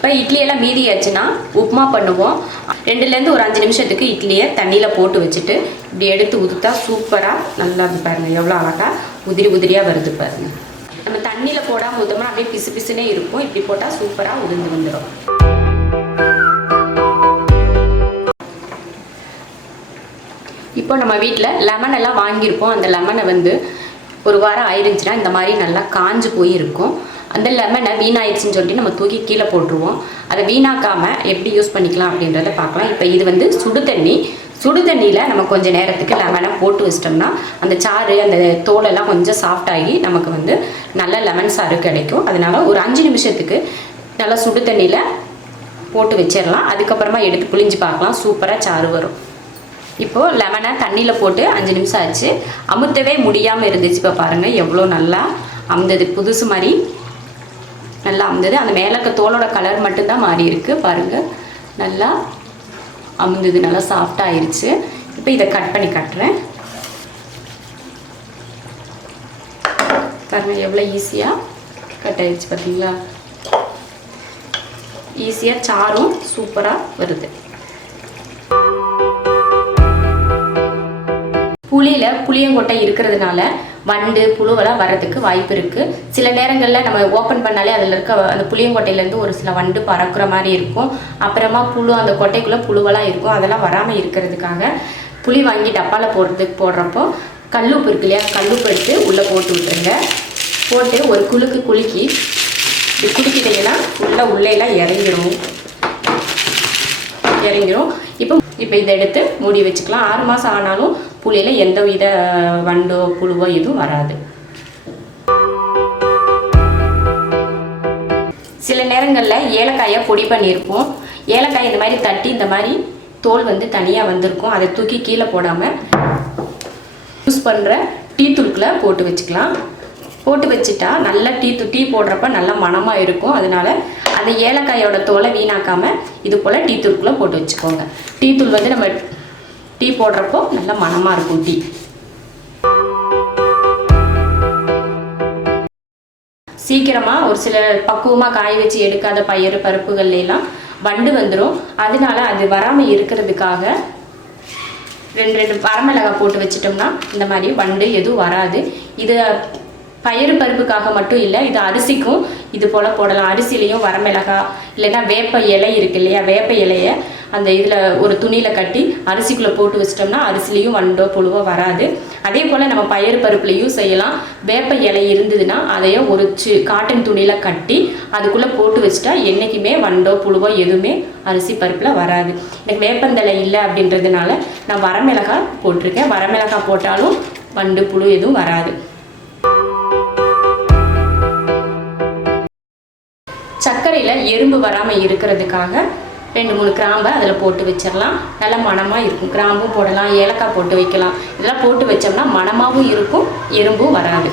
இப்போ இட்லியெல்லாம் மீதி ஆச்சுன்னா உப்புமா பண்ணுவோம். 2லேருந்து ஒரு 5 நிமிஷத்துக்கு இட்லியை தண்ணியில் போட்டு வச்சுட்டு இப்படி எடுத்து ஊற்றிட்டா சூப்பராக நல்லா பாருங்கள் எவ்வளோ அழகாக உதிரியாக வருது பாருங்கள். நம்ம தண்ணியில் போடாமல் ஊற்றோம்னா அப்படியே பிசு பிசுனே இருக்கும். இப்படி போட்டால் சூப்பராக உதிர்ந்து வந்துடும். இப்போ நம்ம வீட்டில் லெமன் எல்லாம் வாங்கியிருப்போம். அந்த லெமனை வந்து ஒரு வாரம் ஆயிருந்துச்சுன்னா இந்த மாதிரி நல்லா காஞ்சு போய் இருக்கும். அந்த லெமனை வீணாயிடுச்சுன்னு சொல்லிட்டு நம்ம தூக்கி கீழே போட்டுருவோம். அதை வீணாக்காமல் எப்படி யூஸ் பண்ணிக்கலாம் அப்படின்றத பார்க்கலாம். இப்போ இது வந்து சுடு தண்ணியில் நம்ம கொஞ்சம் நேரத்துக்கு லெமனை போட்டு வச்சிட்டோம்னா அந்த சாறு அந்த தோலெல்லாம் கொஞ்சம் சாஃப்டாகி நமக்கு வந்து நல்ல லெமன் சாறு கிடைக்கும். அதனால் ஒரு 5 நிமிஷத்துக்கு நல்லா சுடு தண்ணியில் போட்டு வச்சிடலாம். அதுக்கப்புறமா எடுத்து புளிஞ்சு பார்க்கலாம். சூப்பராக சாறு வரும். இப்போது லெமனை தண்ணியில் போட்டு 5 நிமிஷம் ஆச்சு. அமுத்தவே முடியாமல் இருந்துச்சு. இப்போ பாருங்கள் எவ்வளோ நல்லா அமுந்தது. புதுசு மாதிரி நல்லா அமுந்தது. அந்த மேலக்க தோலோட கலர் மட்டும்தான் மாறி இருக்கு பாருங்கள். நல்லா அமுந்தது. நல்லா சாஃப்டாக ஆயிடுச்சு. இப்போ இதை கட் பண்ணி காட்டுறேன் பாருங்கள். எவ்வளோ ஈஸியாக கட் ஆயிடுச்சு பார்த்தீங்களா. ஈஸியாக சாரும் சூப்பராக வருது. புளியங்கொட்டை இருக்கிறதுனால வண்டு புழுவெல்லாம் வர்றதுக்கு வாய்ப்பு இருக்குது. சில நேரங்களில் நம்ம ஓப்பன் பண்ணாலே அதில் இருக்க அந்த புளியங்கொட்டையிலேருந்து ஒரு சில வண்டு பறக்கிற மாதிரி இருக்கும். அப்புறமா புழு அந்த கொட்டைக்குள்ளே புழுவெல்லாம் இருக்கும். அதெல்லாம் வராமல் இருக்கிறதுக்காக புளி வாங்கி டப்பாவில் போடுறப்போ கல்லுப்பு இருக்கு இல்லையா, கல்லுப்பு எடுத்து உள்ளே போட்டு விட்டுருங்க. போட்டு ஒரு குலுக்கி இப்படி குலுக்கிட்டிங்கன்னா உள்ளேலாம் இறங்கிரும். இப்போ இதை எடுத்து மூடி வச்சுக்கலாம். 6 மாதம் ஆனாலும் புளியில் எந்த வித வண்டோ புழுவோ எதுவும் வராது. சில நேரங்களில் ஏலக்காயை பொடி பண்ணியிருப்போம். ஏலக்காய் இந்த மாதிரி தட்டி இந்த மாதிரி தோல் வந்து தனியாக வந்திருக்கும். அதை தூக்கி கீழே போடாமல் யூஸ் பண்ணுற டீ தூளுக்குள்ளே போட்டு வச்சுக்கலாம். போட்டு வச்சுட்டா நல்லா டீ போடுறப்ப நல்லா மணமாக இருக்கும். அதனால அந்த ஏலக்காயோட தோலை வீணாக்காமல் இது போல் டீ தூளுக்குள்ளே போட்டு வச்சுக்கோங்க. டீ தூள் வந்து நம்ம டீ போடுறப்போ நல்லா மணமாக இருக்கும். டீ சீக்கிரமாக ஒரு சில பக்குவமாக காய வச்சு எடுக்காத பயிறு பருப்புகள்லாம் வண்டு வந்துடும். அதனால அது வராமல் இருக்கிறதுக்காக 2 வரமிளகாய் போட்டு வச்சிட்டோம்னா இந்த மாதிரி வண்டு எதுவும் வராது. இது பயிறு பருப்புக்காக மட்டும் இல்லை, இது அரிசிக்கும் இது போல் போடலாம். அரிசிலையும் வரமிளகாய் இல்லைன்னா வேப்ப இலை இருக்கு இல்லையா, வேப்ப இலையை அந்த இதில் ஒரு துணியில் கட்டி அரிசிக்குள்ளே போட்டு வச்சிட்டோம்னா அரிசிலையும் வண்டோ புழுவோ வராது. அதே போல் நம்ம பயிறு பருப்புலையும் செய்யலாம். வேப்ப இலை இருந்ததுன்னா அதையும் ஒரு காட்டன் துணியில் கட்டி அதுக்குள்ளே போட்டு வச்சுட்டா என்றைக்குமே வண்டோ புழுவோ எதுவுமே அரிசி பருப்பில் வராது. எனக்கு வேப்பந்தலை இல்லை அப்படின்றதுனால நான் வரமிளகாய் போட்டிருக்கேன். வரமிளகாய் போட்டாலும் வண்டு புழு எதுவும் வராது. சர்க்கரையில் எறும்பு வராமல் இருக்கிறதுக்காக 2-3 கிராம்பை அதில் போட்டு வச்சிடலாம். நல்லா மணமாக இருக்கும். கிராம்பும் போடலாம், ஏலக்காய் போட்டு வைக்கலாம். இதெல்லாம் போட்டு வச்சோம்னா மணமாகவும் இருக்கும், எறும்பும் வராது.